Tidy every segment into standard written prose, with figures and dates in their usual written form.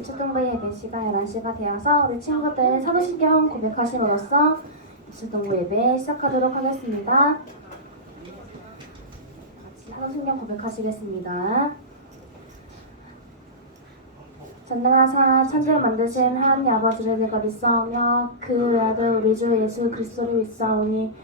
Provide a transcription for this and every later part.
유초등부 예배 시간 11시가 되어서 우리 친구들 사도신경 고백하심으로써 유초등부 예배 시작하도록 하겠습니다. 같이 사도신경 고백하시겠습니다. 전능하사 천지를 만드신 하나님 아버지를 내가 믿사오며 그 외아들 우리 주 예수 그리스도를 믿사오니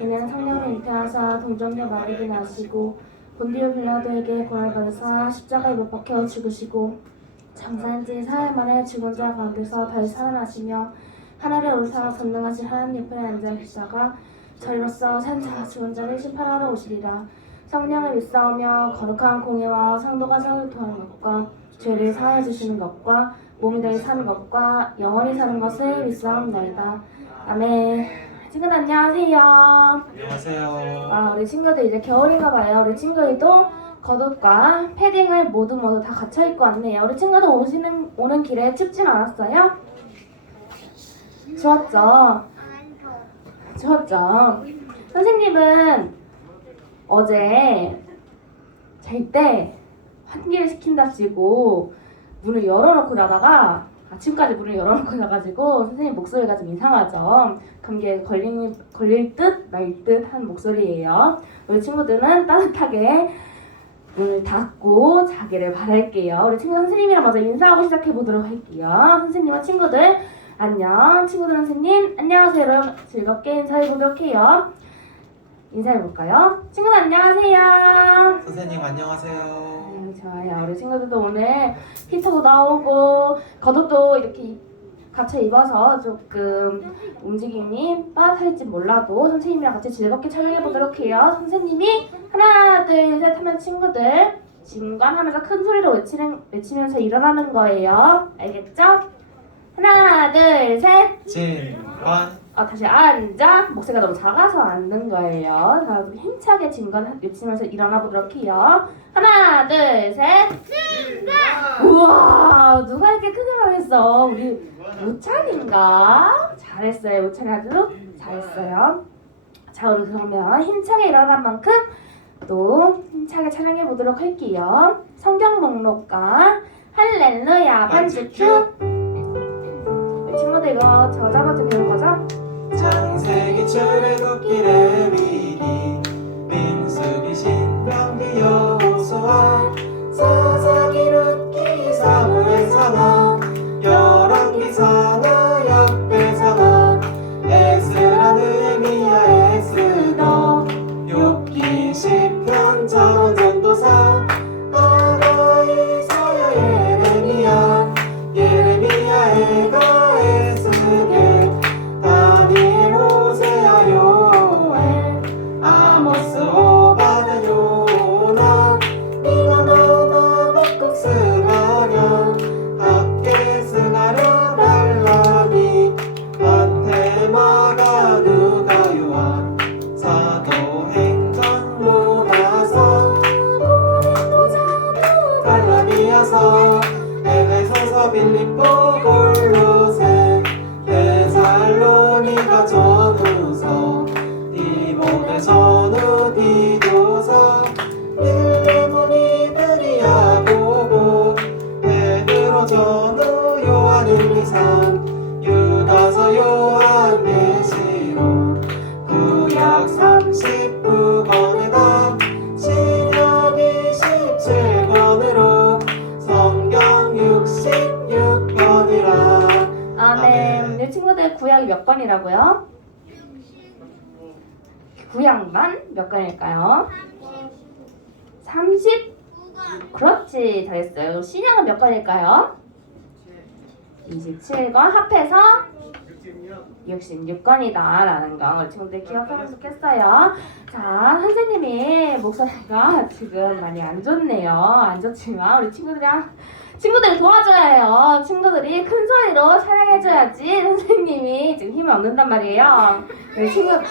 이는 성령을 잉태하사 동정녀 마리아에게 나시고 본디오 빌라도에게 고난을 받으사 십자가에 못 박혀 죽으시고 장사한 지 사흘 만에 죽은 자 가운데서 다시 살아나시며 하늘에 오르사 전능하신 하나님 옆에 앉아 계시다가 저리로서 산 자 죽은 자를 심판하러 오시리라. 성령을 믿사오며 거룩한 공예와 성도가 상도하는 것과 죄를 사하여 주시는 것과 몸이 되어 사는 것과 영원히 사는 것을 믿사옵나이다. 아멘. 친구들 안녕하세요. 안녕하세요. 우리 친구들 이제 겨울인가 봐요. 우리 친구들도 겉옷과 패딩을 모두 다 갖춰 입고 왔네요. 우리 친구들 오는 길에 춥진 않았어요? 추웠죠? 추웠죠? 선생님은 어제 잘 때 환기를 시킨답시고 문을 열어놓고 자다가 아침까지 문을 열어놓고 자가지고 선생님 목소리가 좀 이상하죠? 감기에 걸릴 듯 말 듯 한 목소리예요. 우리 친구들은 따뜻하게 문을 닫고 자기를 바랄게요. 우리 친구 선생님이랑 먼저 인사하고 시작해 보도록 할게요. 선생님과 친구들 안녕. 친구들 선생님 안녕하세요. 여러분 즐겁게 인사해 보도록 해요. 인사해 볼까요? 친구들 안녕하세요. 선생님 안녕하세요. 좋아요. 우리 친구들도 오늘 히터도 나오고 겉옷도 이렇게 갖춰 입어서 조금 움직임이 빠듯할지 몰라도 선생님이랑 같이 즐겁게 촬영해 보도록 해요. 선생님이 하나 둘 셋 하면 친구들 진관 하면서 큰 소리로 외치면서 일어나는 거예요. 알겠죠? 하나 둘 셋 진관. 다시 앉아. 목소리가 너무 작아서 앉는 거예요. 자, 힘차게 진관 외치면서 일어나 보도록 해요. 하나, 둘, 셋. 진관! 우와, 누가 이렇게 크게 말했어? 우리 우찬인가? 잘했어요. 우찬이 아주 잘했어요. 자, 우리 그러면 힘차게 일어난 만큼 또 힘차게 촬영해 보도록 할게요. 성경 목록과 할렐루야 반주큐. 친구들 이거 저자마자 배운 거죠? 창세기 출애굽기 레위기 민수기 신명기 여호수아 사사기 룻기 사무엘 사나 열왕기 사나 역대사나 에스라 느헤미야 에스더 욥기 시편 잠언 전도서 하나 이사야 예레미야 에가 에스겔 다니엘 호세아 요엘 아모스 오바댜 요나 미가노나 bak국 스가랴 학개 스가랴 말라기 마태 마가 누가 요한 사도행전 로마서 고린도전서 갈라디아서 에베소서 빌립보 골로새 데살로니가 전후서 디모데 전후 디도서 빌레몬 이드리야 고고 베드로 전후 요한 1, 2, 3 유다서 요한 계시록 구약 39권에 답 신약 27권으로 성경 66권이라. 아멘. 우리 친구들 구약이 몇 권이라고요? 구약만 몇 권일까요? 30? 그렇지, 잘했어요. 신약은 몇 권일까요? 27권 합해서 66권이다 라는 거 우리 친구들 기억하면 좋겠어요. 자, 선생님이 목소리가 지금 많이 안 좋네요. 안 좋지만 우리 친구들이 도와줘야 해요. 친구들이 큰 소리로 촬영해줘야지 선생님이 지금 힘을 얻는단 말이에요. 우리 친구 저도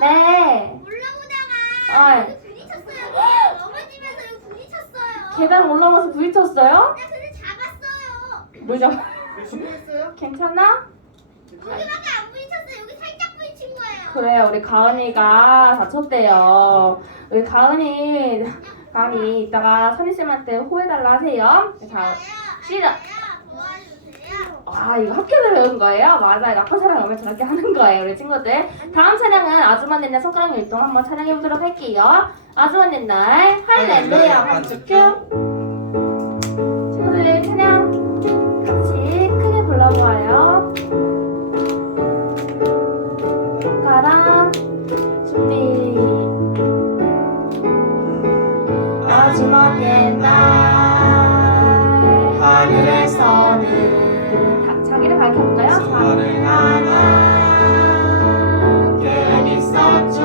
네. 올라오다가 부딪혔어요. 넘어지면서 여기 부딪혔어요. 계단 올라가서 부딪혔어요? 근데 잡았어요. 물 좀. 신고했어요? 괜찮아? 거기밖에 안 부딪혔어요. 여기 살짝 부딪힌 거예요. 그래, 우리 가은이가 다쳤대요. 우리 가은이 이따가 선희쌤한테 호해달라 하세요. 자, 싫어. 도와주세요. 아, 이거 학교에서 배운 거예요? 맞아요. 나쁜 사람 오면 저렇게 하는 거예요, 우리 친구들. 다음 찬양은 아주머니 날 손가락 율동 한번 찬양해 보도록 할게요. 아주머니 날 할렐루야 반주큐. 친구들 찬양 같이 크게 불러보아요. 손가락 준비. 아주머니 날 하늘에서는 자기를 가르쳐볼까요? 수아를 향한 계획 있었죠.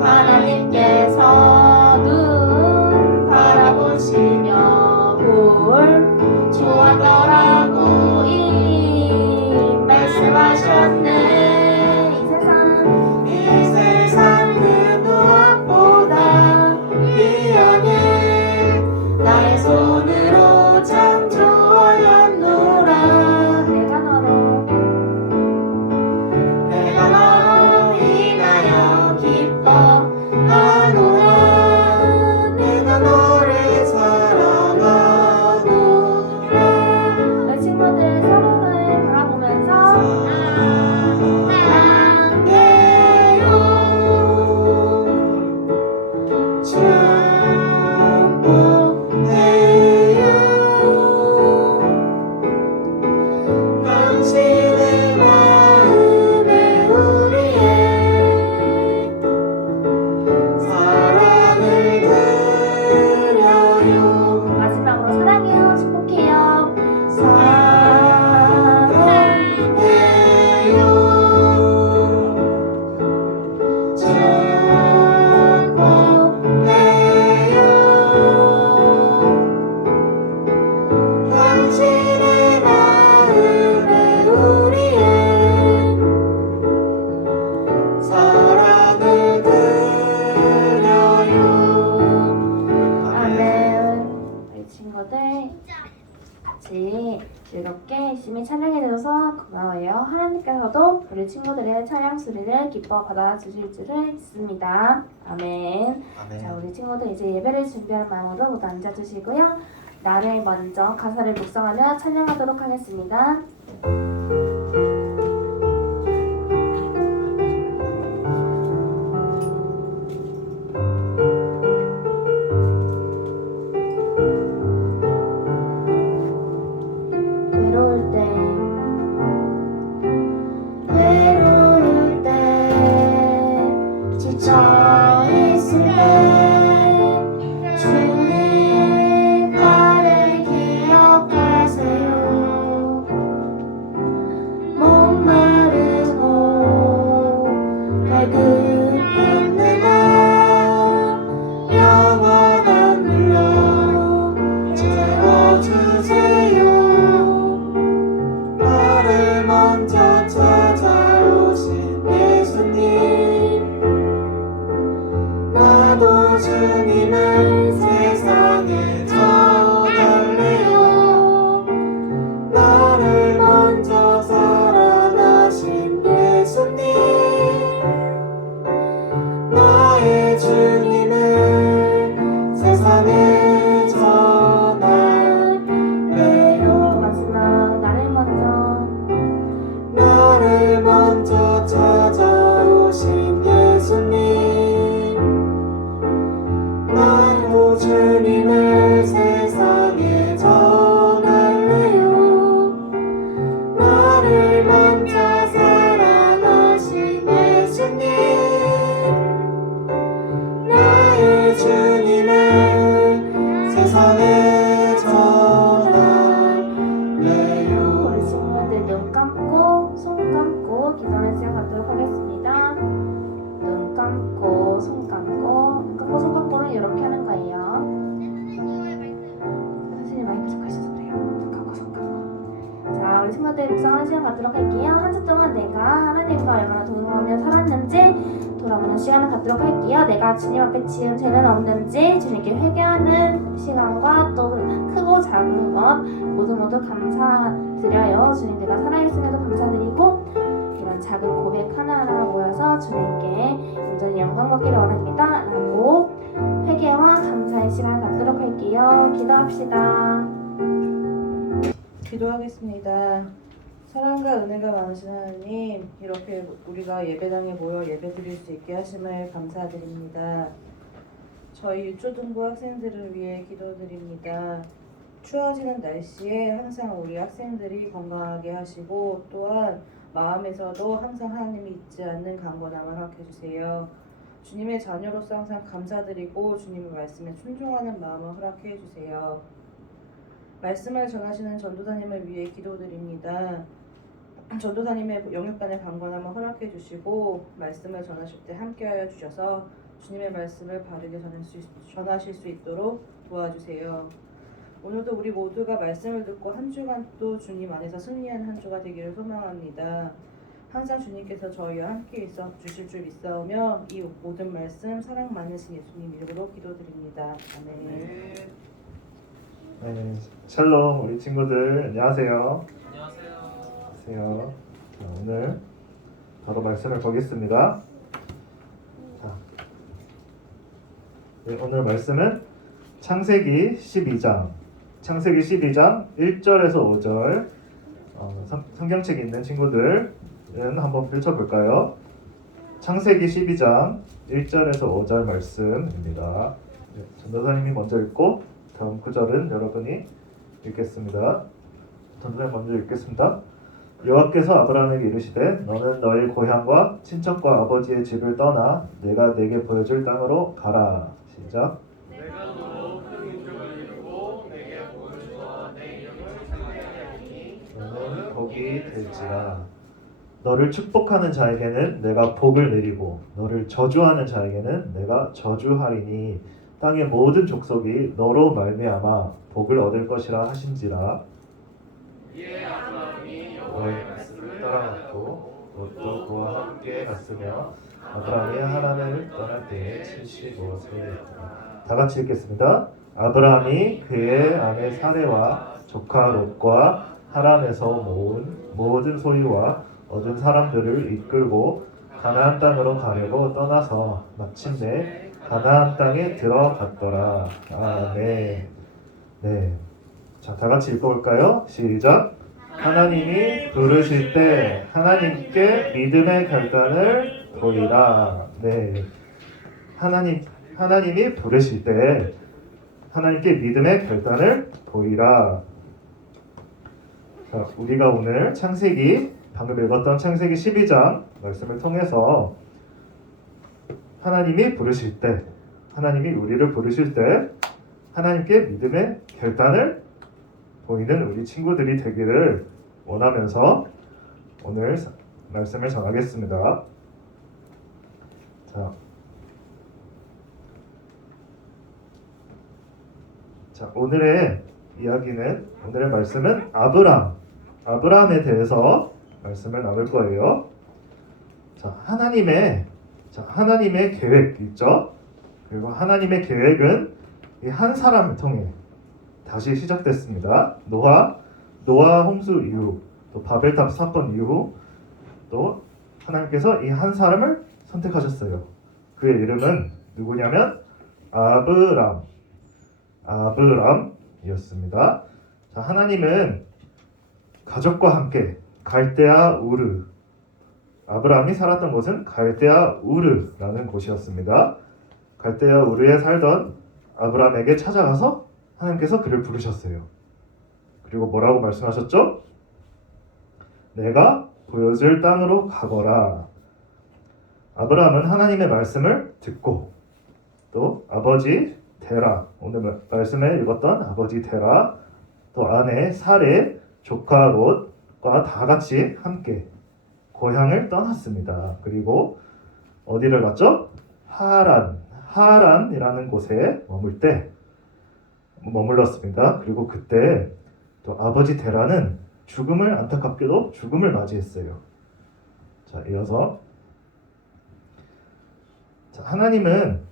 하나님께서 눈 바라보시며 볼 좋았더라고 이 말씀하셨네. 이 세상 그 무엇보다 미안해. 나의 손으로 창조하였노라. 내가 너로 인하여 기뻐하노라. 내가 너를 사랑하노라. 우리 친구들 서로를 바라보면서 사랑해요. 축복해요. 당신의 마음에 우리의 사랑을 드려요. 마지막으로 사랑해요 축복해요. 사랑해요. 축복해요. 당신의 마음에 우리의 사랑을 드려요. 아멘. 우리 친구들 같이 즐겁게 열심히 찬양해 주셔서 고마워요. 하나님께서도 우리 친구들의 찬양 소리를 기뻐 받아주실 줄을 믿습니다. 아멘. 자, 우리 친구들 이제 예배를 준비할 마음으로 모두 앉아주시고요. 나를 먼저 가사를 묵상하며 찬양하도록 하겠습니다. 외로울 때 외로울 때 지쳐 있을 때 주님 나를 기억하세요. 목마르고 배고픈 내가 영원한 물로 채워주세요. 나를 먼저 찾아오신 예수님. 나도 주님을 세상에 전할래요. 나를 먼저 사랑하신 예수님. 나의 주님을 세상에 전할래요. 마지막 나를 먼저 찾아오신 예수님. 나도 주님을 세상에 전할래요. 나를 먼저 사랑하신 예수님. 나의 주님을 세상에 전할래요. 우리 친구들 눈 감고 손 감고 기도하는 시간 갖도록 하겠습니다. 눈 감고 손 감고 눈 감고 손 감고는 이렇게 하는 거예요. 선생님 마이크 좀 가셔서 그래요. 눈 감고 손 감고. 자, 우리 친구들 묵상하는 시간 갖도록 할게요. 한 주 동안 내가 하나님과 얼마나 동행하며 살았는지 돌아보는 시간을 갖도록 할게요. 내가 주님 앞에 지은 죄는 없는지 주님께 회개하는 시간과 또 크고 작은 것 모두 감사드려요. 주님 내가 살아있음에도 감사드리고 이런 작은 고백 하나하나 모여서 주님께 온전히 영광 받기를 원합니다. 라고 회개와 감사의 시간을 갖도록 할게요. 기도합시다. 기도하겠습니다. 사랑과 은혜가 많으신 하나님, 이렇게 우리가 예배당에 모여 예배드릴 수 있게 하심을 감사드립니다. 저희 유초등부 학생들을 위해 기도드립니다. 추워지는 날씨에 항상 우리 학생들이 건강하게 하시고 또한 마음에서도 항상 하나님이 잊지 않는 강건함을 허락해 주세요. 주님의 자녀로서 항상 감사드리고 주님의 말씀에 순종하는 마음을 허락해 주세요. 말씀을 전하시는 전도사님을 위해 기도드립니다. 전도사님의 영육간의 강건함을 허락해 주시고 말씀을 전하실 때 함께하여 주셔서 주님의 말씀을 바르게 전하실 수 있도록 도와주세요. 오늘도 우리 모두가 말씀을 듣고 한 주간 또 주님 안에서 승리하는 한 주가 되기를 소망합니다. 항상 주님께서 저희와 함께 있어 주실 줄 믿사오며 이 모든 말씀 사랑 많으신 예수님 이름으로 기도드립니다. 아멘. 네, 샬롬 우리 친구들 안녕하세요. 안녕하세요. 자, 오늘 바로 말씀을 보겠습니다. 자, 네, 오늘 말씀은 창세기 12장 1절에서 5절 성경책에 있는 친구들은 한번 펼쳐볼까요? 창세기 12장 1절에서 5절 말씀입니다. 네, 전도사님이 먼저 읽고 다음 구절은 여러분이 읽겠습니다. 전도사님 먼저 읽겠습니다. 여호와께서 아브라함에게 이르시되 너는 너희 고향과 친척과 아버지의 집을 떠나 내가 내게 보여줄 땅으로 가라. 시작. 내가 너로 큰 민족을 이루고 내게 보여주어 내 이름을 창대하게 하리니 너는 복이 될지라. 너를 축복하는 자에게는 내가 복을 내리고 너를 저주하는 자에게는 내가 저주하리니 땅의 모든 족속이 너로 말미암아 복을 얻을 것이라 하신지라. 이에 아브라함이 여호와의 여호와의 말씀을 말씀을 따라갔고 롯도 그와 함께 갔으며 아브라함이 하란을 떠날 때에 75세였더라. 다 같이 읽겠습니다. 아브라함이 그의 아내 사레와 조카 롯과 하란에서 모은 모든 소유와 얻은 사람들을 이끌고 가나안 땅으로 가려고 떠나서 마침내 가나안 땅에 들어갔더라. 아멘. 네. 자, 다 같이 읽어볼까요? 시작. 하나님이 부르실 때 하나님께 믿음의 결단을 보이라. 네. 하나님이 부르실 때 하나님께 믿음의 결단을 보이라. 자, 우리가 오늘 방금 읽었던 창세기 12장 말씀을 통해서 하나님이 부르실 때, 하나님이 우리를 부르실 때 하나님께 믿음의 결단을 보이는 우리 친구들이 되기를 원하면서 오늘 말씀을 전하겠습니다. 자, 오늘의 말씀은 아브라함에 대해서 말씀을 나눌 거예요. 자, 하나님의 계획 있죠? 그리고 하나님의 계획은 이 한 사람을 통해 다시 시작됐습니다. 노아 홍수 이후, 또 바벨탑 사건 이후, 또 하나님께서 이 한 사람을 선택하셨어요. 그의 이름은 누구냐면 아브람이었습니다. 자, 하나님은 가족과 함께 갈대아 우르, 아브라함이 살았던 곳은 갈대아 우르라는 곳이었습니다. 갈대아 우르에 살던 아브라함에게 찾아가서 하나님께서 그를 부르셨어요. 그리고 뭐라고 말씀하셨죠? 내가 보여줄 땅으로 가거라. 아브라함은 하나님의 말씀을 듣고 또 아버지 데라, 오늘 말씀에 읽었던 아버지 데라, 또 아내 사레, 조카 롯과 다 같이 함께 고향을 떠났습니다. 그리고 어디를 갔죠? 하란이라는 곳에 머물렀습니다. 그리고 그때 또 아버지 데라는 안타깝게도 죽음을 맞이했어요. 자, 이어서 하나님은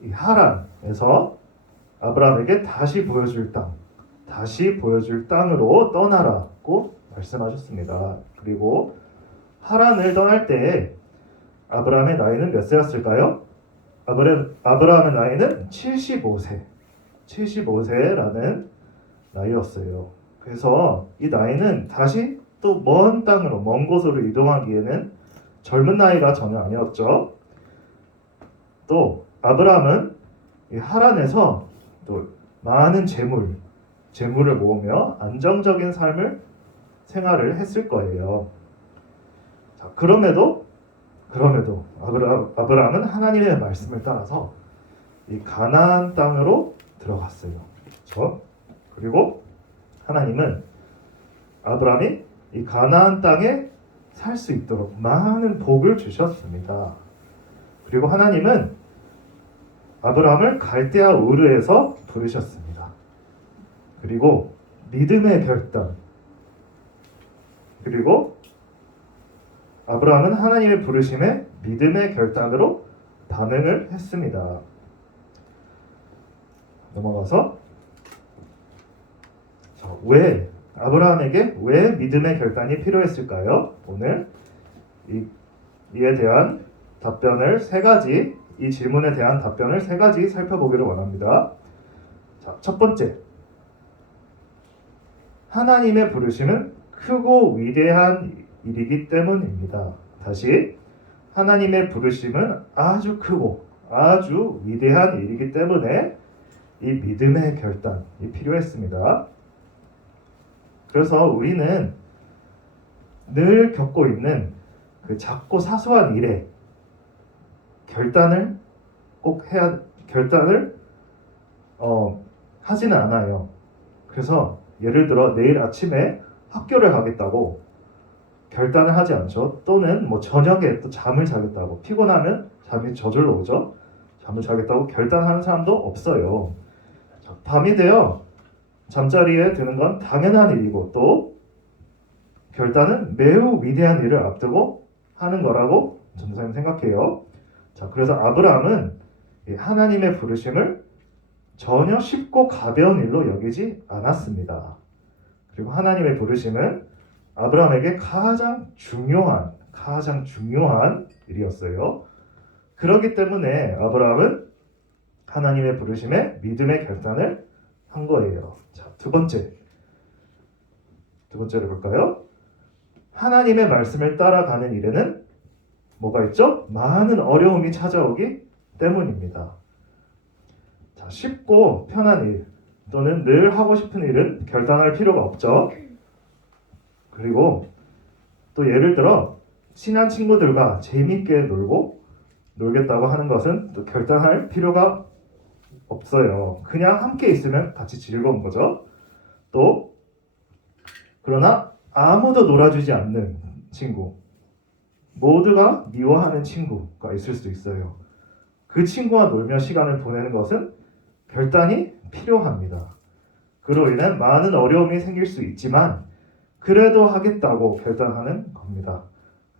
이 하란에서 아브라함에게 다시 보여줄 땅으로 떠나라고 말씀하셨습니다. 그리고 하란을 떠날 때 아브라함의 나이는 몇 세였을까요? 아브라함의 나이는 75세. 75세라는 나이였어요. 그래서 이 나이는 다시 또 먼 땅으로, 먼 곳으로 이동하기에는 젊은 나이가 전혀 아니었죠. 또 아브라함은 이 하란에서 또 많은 재물을 모으며 안정적인 삶을 생활을 했을 거예요. 자, 그럼에도 아브라함은 하나님의 말씀을 따라서 이 가나안 땅으로 들어갔어요. 그렇죠? 그리고 하나님은 아브라함이 이 가나안 땅에 살 수 있도록 많은 복을 주셨습니다. 그리고 하나님은 아브라함을 갈대아 우르에서 부르셨습니다. 그리고 믿음의 결단, 그리고 아브라함은 하나님의 부르심에 믿음의 결단으로 반응을 했습니다. 넘어가서 아브라함에게 왜 믿음의 결단이 필요했을까요? 오늘 이에 대한 답변을 이 질문에 대한 답변을 세 가지 살펴보기를 원합니다. 자, 첫 번째, 하나님의 부르심은 크고 위대한 일이기 때문입니다. 다시, 하나님의 부르심은 아주 크고 아주 위대한 일이기 때문에 이 믿음의 결단이 필요했습니다. 그래서 우리는 늘 겪고 있는 그 작고 사소한 일에 결단을 하지는 않아요. 그래서 예를 들어 내일 아침에 학교를 가겠다고 결단을 하지 않죠. 또는 저녁에 또 잠을 자겠다고, 피곤하면 잠이 저절로 오죠. 잠을 자겠다고 결단하는 사람도 없어요. 자, 밤이 되어 잠자리에 드는 건 당연한 일이고, 또 결단은 매우 위대한 일을 앞두고 하는 거라고 전도사님 생각해요. 자, 그래서 아브라함은 하나님의 부르심을 전혀 쉽고 가벼운 일로 여기지 않았습니다. 그리고 하나님의 부르심은 아브라함에게 가장 중요한 일이었어요. 그렇기 때문에 아브라함은 하나님의 부르심에 믿음의 결단을 한 거예요. 자, 두 번째를 볼까요? 하나님의 말씀을 따라가는 일에는 뭐가 있죠? 많은 어려움이 찾아오기 때문입니다. 자, 쉽고 편한 일 또는 늘 하고 싶은 일은 결단할 필요가 없죠. 그리고 또 예를 들어 친한 친구들과 재미있게 놀겠다고 하는 것은 또 결단할 필요가 없어요. 그냥 함께 있으면 같이 즐거운 거죠. 또 그러나 아무도 놀아주지 않는 친구, 모두가 미워하는 친구가 있을 수 있어요. 그 친구와 놀며 시간을 보내는 것은 결단이 필요합니다. 그로 인해 많은 어려움이 생길 수 있지만 그래도 하겠다고 결단하는 겁니다.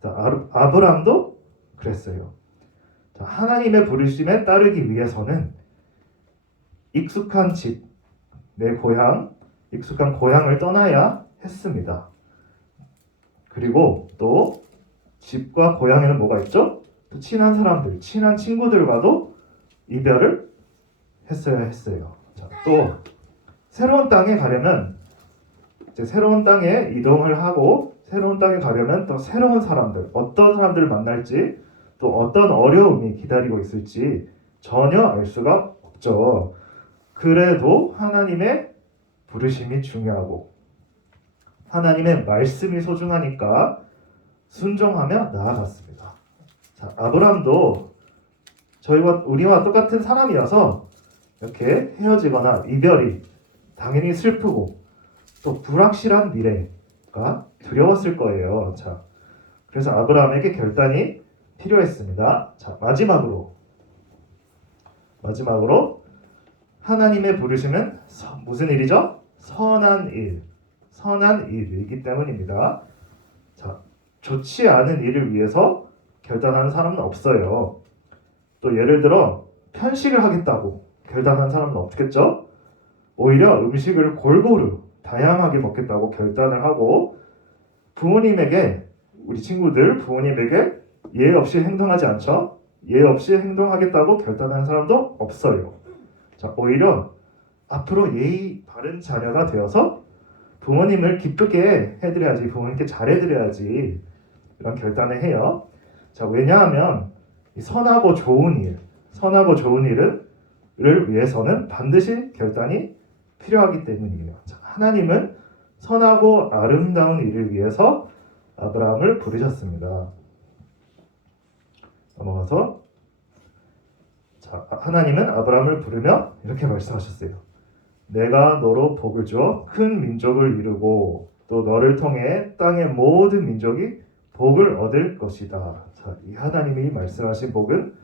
자, 아브라함도 그랬어요. 자, 하나님의 부르심에 따르기 위해서는 익숙한 집, 익숙한 고향을 떠나야 했습니다. 그리고 또 집과 고향에는 뭐가 있죠? 또 친한 사람들, 친한 친구들과도 이별을 했어야 했어요. 자, 또 새로운 땅에 가려면 새로운 땅에 이동을 하고 새로운 땅에 가려면 또 새로운 사람들, 어떤 사람들을 만날지 또 어떤 어려움이 기다리고 있을지 전혀 알 수가 없죠. 그래도 하나님의 부르심이 중요하고 하나님의 말씀이 소중하니까 순종하며 나아갔습니다. 자, 아브라함도 우리와 똑같은 사람이어서 이렇게 헤어지거나 이별이 당연히 슬프고 또 불확실한 미래가 두려웠을 거예요. 자, 그래서 아브라함에게 결단이 필요했습니다. 자, 마지막으로 하나님의 부르심은 무슨 일이죠? 선한 일이기 때문입니다. 자, 좋지 않은 일을 위해서 결단하는 사람은 없어요. 또 예를 들어 편식을 하겠다고 결단한 사람은 없겠죠? 오히려 음식을 골고루 다양하게 먹겠다고 결단을 하고 우리 친구들 부모님에게 예의 없이 행동하지 않죠? 예의 없이 행동하겠다고 결단한 사람도 없어요. 자, 오히려 앞으로 예의 바른 자녀가 되어서 부모님을 기쁘게 해드려야지, 부모님께 잘해드려야지 이런 결단을 해요. 자, 왜냐하면 이 선하고 좋은 일을 위해서는 반드시 결단이 필요하기 때문이에요. 자, 하나님은 선하고 아름다운 일을 위해서 아브라함을 부르셨습니다. 넘어가서, 자, 하나님은 아브라함을 부르며 이렇게 말씀하셨어요. 내가 너로 복을 주어 큰 민족을 이루고 또 너를 통해 땅의 모든 민족이 복을 얻을 것이다. 자, 이 하나님이 말씀하신 복은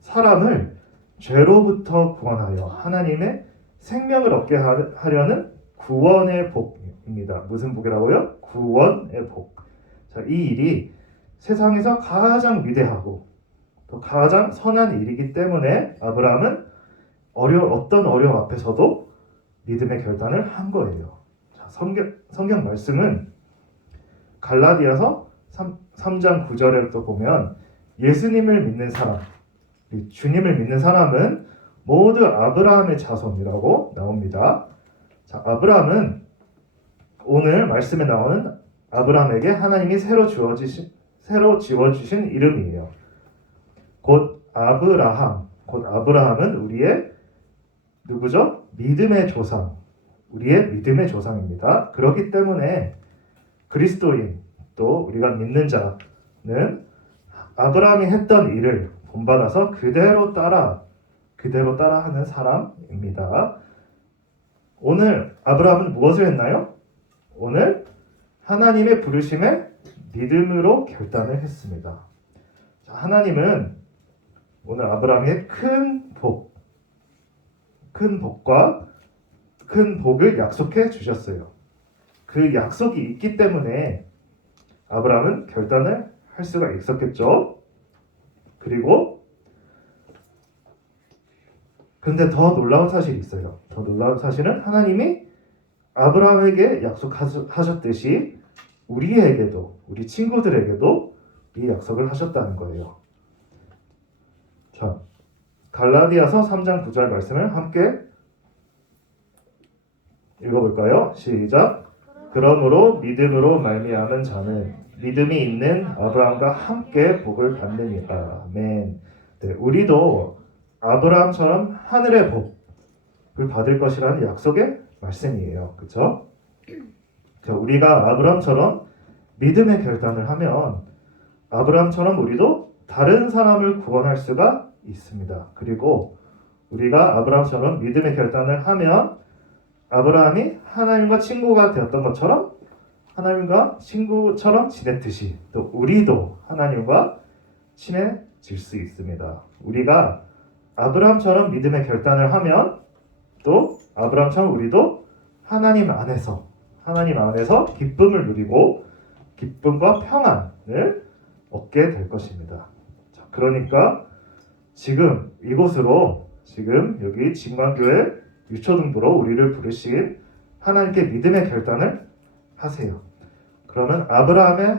사람을 죄로부터 구원하여 하나님의 생명을 얻게 하려는 구원의 복입니다. 무슨 복이라고요? 구원의 복. 자, 이 일이 세상에서 가장 위대하고 또 가장 선한 일이기 때문에 아브라함은 어떤 어려움 앞에서도 믿음의 결단을 한 거예요. 자, 성경 말씀은 갈라디아서 3장 9절에부터 보면 예수님을 믿는 사람, 주님을 믿는 사람은 모두 아브라함의 자손이라고 나옵니다. 자, 아브라함은 오늘 말씀에 나오는 아브라함에게 하나님이 새로 지어주신 이름이에요. 곧 아브라함은 우리의 누구죠? 믿음의 조상, 우리의 믿음의 조상입니다. 그렇기 때문에 그리스도인 또 우리가 믿는 자는 아브라함이 했던 일을 본받아서 그대로 따라하는 사람입니다. 오늘 아브라함은 무엇을 했나요? 오늘 하나님의 부르심에 믿음으로 결단을 했습니다. 자, 하나님은 오늘 아브라함에게 큰 복을 약속해 주셨어요. 그 약속이 있기 때문에 아브라함은 결단을 할 수가 있었겠죠. 그리고 근데 더 놀라운 사실이 있어요. 더 놀라운 사실은 하나님이 아브라함에게 약속하셨듯이 우리 친구들에게도 이 약속을 하셨다는 거예요. 자, 갈라디아서 3장 9절 말씀을 함께 읽어볼까요? 시작. 그러므로 믿음으로 말미암은 자는 믿음이 있는 아브라함과 함께 복을 받느니라. 아멘. 네, 우리도 아브라함처럼 하늘의 복을 받을 것이라는 약속의 말씀이에요. 그렇죠? 우리가 아브라함처럼 믿음의 결단을 하면 아브라함처럼 우리도 다른 사람을 구원할 수가 있습니다. 그리고 우리가 아브라함처럼 믿음의 결단을 하면 아브라함이 하나님과 친구가 되었던 것처럼 하나님과 친구처럼 지냈듯이 또 우리도 하나님과 친해질 수 있습니다. 우리가 아브라함처럼 믿음의 결단을 하면 또 아브라함처럼 우리도 하나님 안에서 기쁨을 누리고 기쁨과 평안을 얻게 될 것입니다. 자, 그러니까 지금 여기 진광교회 유초등부로 우리를 부르신 하나님께 믿음의 결단을 하세요. 그러면 아브라함의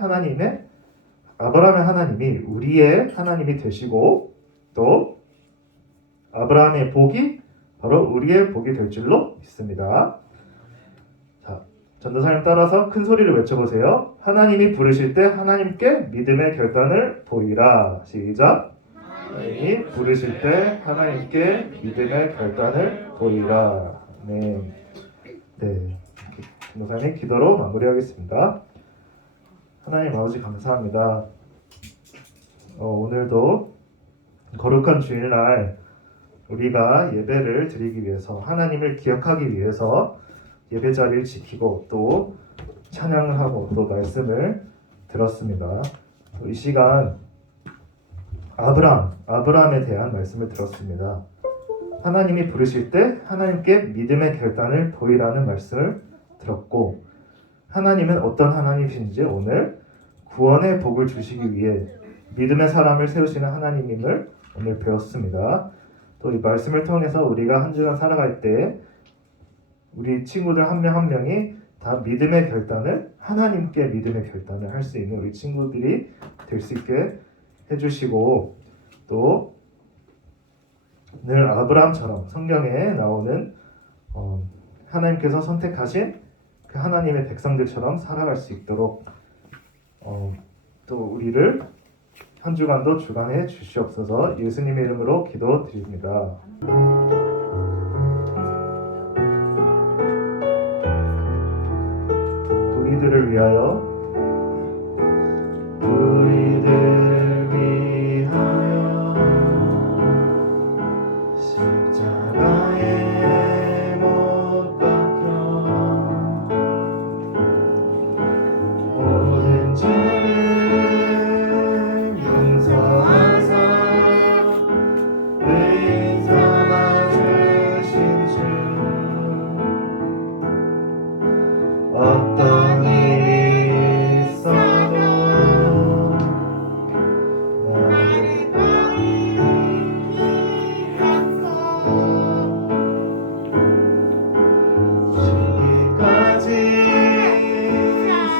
하나님이 우리의 하나님이 되시고 또 아브라함의 복이 바로 우리의 복이 될 줄로 믿습니다. 자, 전도사님 따라서 큰 소리를 외쳐보세요. 하나님이 부르실 때 하나님께 믿음의 결단을 보이라. 시작. 하나님이 부르실 때 하나님께 믿음의 결단을 보이라. 네. 전도사님 기도로 마무리하겠습니다. 하나님 아버지 감사합니다. 오늘도 거룩한 주일날 우리가 예배를 드리기 위해서 하나님을 기억하기 위해서 예배 자리를 지키고 또 찬양을 하고 또 말씀을 들었습니다. 이 시간 아브라함에 대한 말씀을 들었습니다. 하나님이 부르실 때 하나님께 믿음의 결단을 보이라는 말씀을 들었고 하나님은 어떤 하나님이신지 오늘 구원의 복을 주시기 위해 믿음의 사람을 세우시는 하나님임을 오늘 배웠습니다. 또 이 말씀을 통해서 우리가 한 주간 살아갈 때 우리 친구들 한 명 한 명이 다 하나님께 믿음의 결단을 할 수 있는 우리 친구들이 될 수 있게 해주시고 또 늘 아브라함처럼 성경에 나오는 하나님께서 선택하신 그 하나님의 백성들처럼 살아갈 수 있도록 또 우리를 한 주간도 주관해 주시옵소서. 예수님의 이름으로 기도드립니다. 우리들을 위하여 십자가에 못 박혀 모든 죄를 용서하사 의인 삼아 주신 주 어떤 일이 있어도 나를 버리지 않고 죽기까지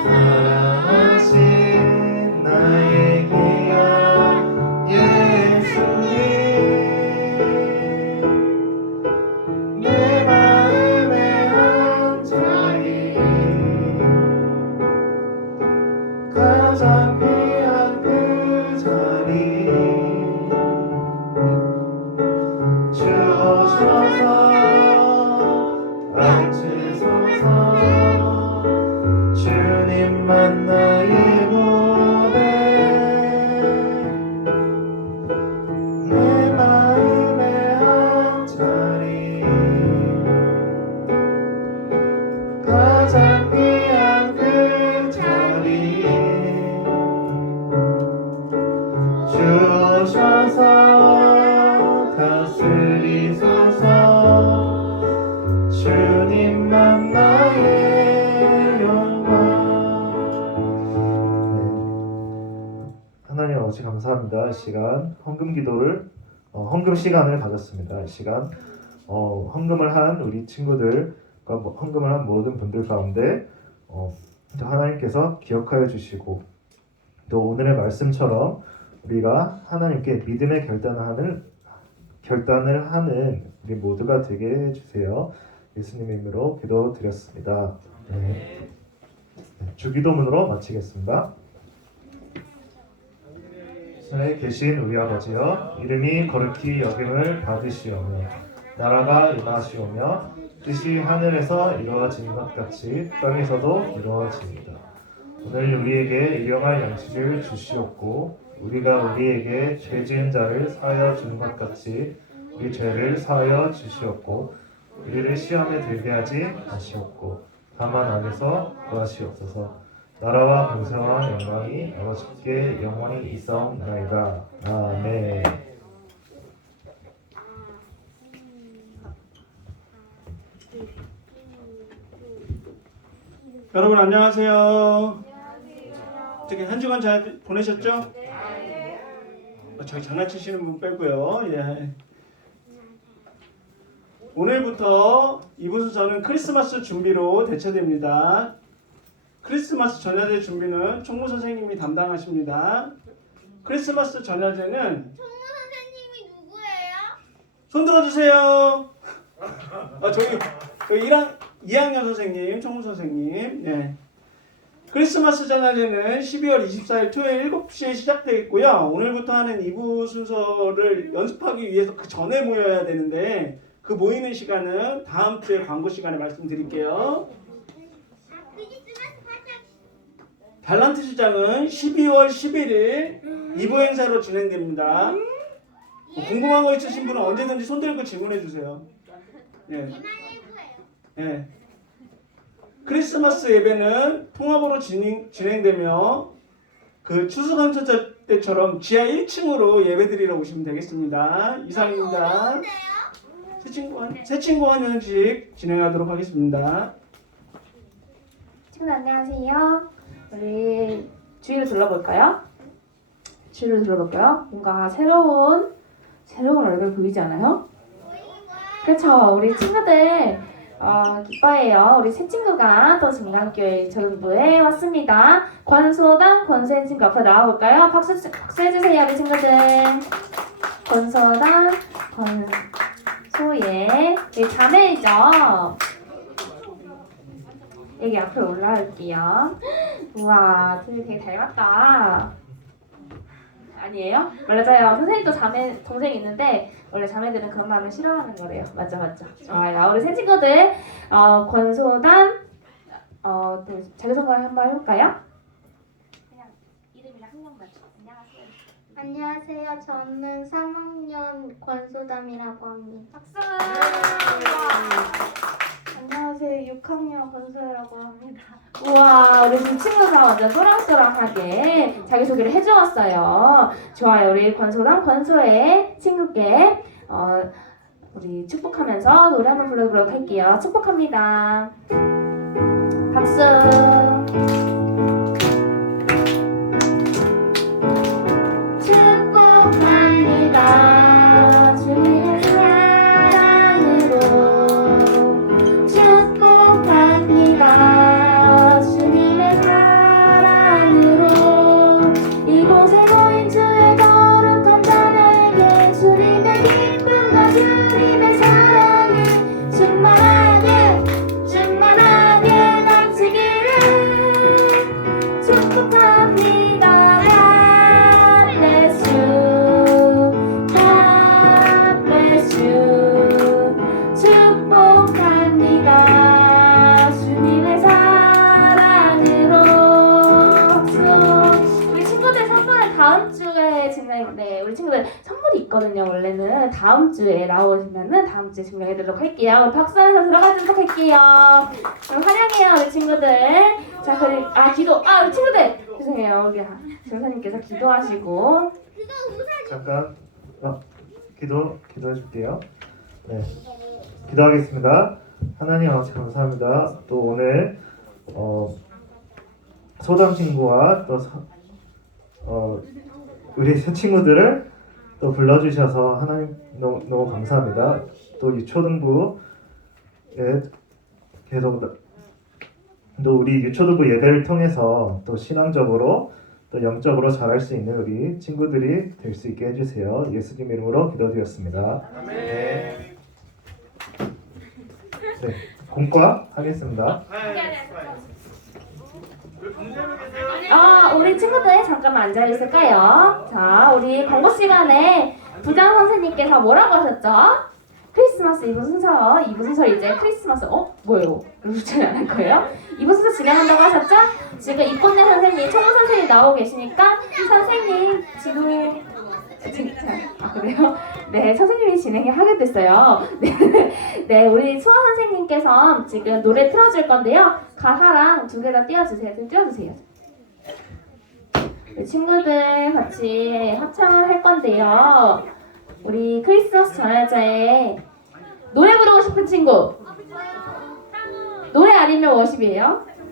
사랑하신 나의 귀한 예수님 내 마음에 한 자리 가장 귀한 그 자리 주옵소서. 앉으소서. 주님만 나의 모래 내 마음에 한 자리 가장 귀한 그 자리 주셔서 다스리소서. 주님만 나의 영광. 하나님 아버지 감사합니다. 이 시간 헌금 기도를 헌금 시간을 가졌습니다. 이 시간 헌금을 한 우리 친구들과 헌금을 한 모든 분들 가운데 또 하나님께서 기억하여 주시고 또 오늘의 말씀처럼 우리가 하나님께 믿음의 결단을 하는 우리 모두가 되게 해주세요. 예수님의 이름으로 기도드렸습니다. 네. 주기도문으로 마치겠습니다. 하늘에 계신 우리 아버지여, 이름이 거룩히 여김을 받으시오며 나라가 임하시오며 뜻이 하늘에서 이루어진 것 같이 땅에서도 이루어집니다. 오늘 우리에게 일용할 양식을 주시옵고 우리가 우리에게 죄 지은 자를 사하여 주는 것 같이 우리 죄를 사하여 주시옵고 우리를 시험에 들게 하지 마시옵고 다만 안에서 구하시옵소서. 나라와 권세와 영광이 아버지께 영원히 있사옵나이다. 아멘. 여러분 안녕하세요. 어떻게 한 주간 잘 보내셨죠? 저기 장난치시는 분 빼고요. 예. 오늘부터 이부 순서는 크리스마스 준비로 대체됩니다. 크리스마스 전야제 준비는 총무 선생님이 담당하십니다. 크리스마스 전야제는 총무 선생님이 누구예요? 손 들어주세요. 저기 2학년 선생님, 총무 선생님. 네. 크리스마스 전야제는 12월 24일 토요일 7시에 시작되겠고요. 오늘부터 하는 2부 순서를 연습하기 위해서 그 전에 모여야 되는데 그 모이는 시간은 다음 주에 광고 시간에 말씀드릴게요. 크리스마스 파티. 달란트 시장은 12월 11일 2부 행사로 진행됩니다. 궁금한 거 있으신 분은 언제든지 손 들고 질문해 주세요. 예. 2만 1부예요. 예. 크리스마스 예배는 통합으로 진행되며 그 추수감사절 때처럼 지하 1층으로 예배드리러 오시면 되겠습니다. 이상입니다. 새 친구 환영식 진행하도록 하겠습니다. 친구들 안녕하세요. 우리 주위를 둘러볼까요? 주위를 둘러볼까요? 뭔가 새로운 얼굴 보이지 않아요? 그렇죠. 우리 친구들 기뻐해요. 우리 새 친구가 또 진강교회 전부에 왔습니다. 권소당 권세 친구 앞으로 나와볼까요? 박수 해주세요, 우리 친구들. 권소당 권세 소예. 네, 자매이죠. 여기 앞으로 올라올게요. 우와, 둘이 되게 닮았다. 아니에요? 맞아요. 선생님도 자매 동생이 있는데 원래 자매들은 그런 말을 싫어하는 거래요. 맞죠, 맞죠. 좋아요. 우리 새 친구들 권소단 또 자기소개 한번 해볼까요? 그냥 이름이랑 학년만. 안녕하세요. 안녕하세요. 저는 3학년 권소담이라고 합니다. 박수. 안녕하세요. 6학년 권소혜라고 합니다. 우와, 우리 두 친구가 완전 또랑또랑하게 자기소개를 해주었어요. 좋아요. 우리 권소랑 권소혜 친구께 우리 축복하면서 노래 한번 불러보도록 할게요. 축복합니다. 박수. 축복합니다. 주님의 사랑으로 축복합니다. 주님의 사랑으로 이곳에 모인 주의 거룩한 자녀에게 주님의 기쁨과 주님의 사랑이 충만하게 넘치기를 축복합니다. 축복합니다. 주님의 사랑으로. 우리 친구들 선물은 다음 주에 진행. 우리 친구들 선물이 있거든요. 원래는 다음 주에 나오시면은 다음 주에 증명해드리도록 할게요. 우리 박수하면서 들어가도록 할게요. 그럼 환영해요, 우리 친구들. 자, 그리고 기도. 우리 친구들 죄송해요. 우리 전사님께서 기도하시고. 잠깐 기도해 줄게요. 네, 기도하겠습니다. 하나님 아버지 감사합니다. 또 오늘 소담 친구와 또 우리 새 친구들을 또 불러주셔서 하나님 너무 감사합니다. 또 유초등부에 계속 또 우리 유초등부 예배를 통해서 또 신앙적으로 또 영적으로 자랄 수 있는 우리 친구들이 될 수 있게 해주세요. 예수님 이름으로 기도드렸습니다. 네. 네, 공과 하겠습니다. 우리 친구들 잠깐만 앉아 있을까요? 자, 우리 광고 시간에 부장 선생님께서 뭐라고 하셨죠? 크리스마스 2부 순서 이제 크리스마스 뭐예요? 루틴 안 할 거예요? 2부 순서 진행한다고 하셨죠? 지금 이꽃내 선생님, 총무 선생님 나오고 계시니까 선생님 지금 그래요? 네, 선생님이 진행하게 됐어요. 네, 우리 수아 선생님께서 지금 노래 틀어줄 건데요. 가사랑 두 개 다 띄워주세요. 좀 띄워주세요. 네, 친구들 같이 합창을 할 건데요. 우리 크리스마스 전야자에 노래 부르고 싶은 친구. 노래 아니면 워십이에요?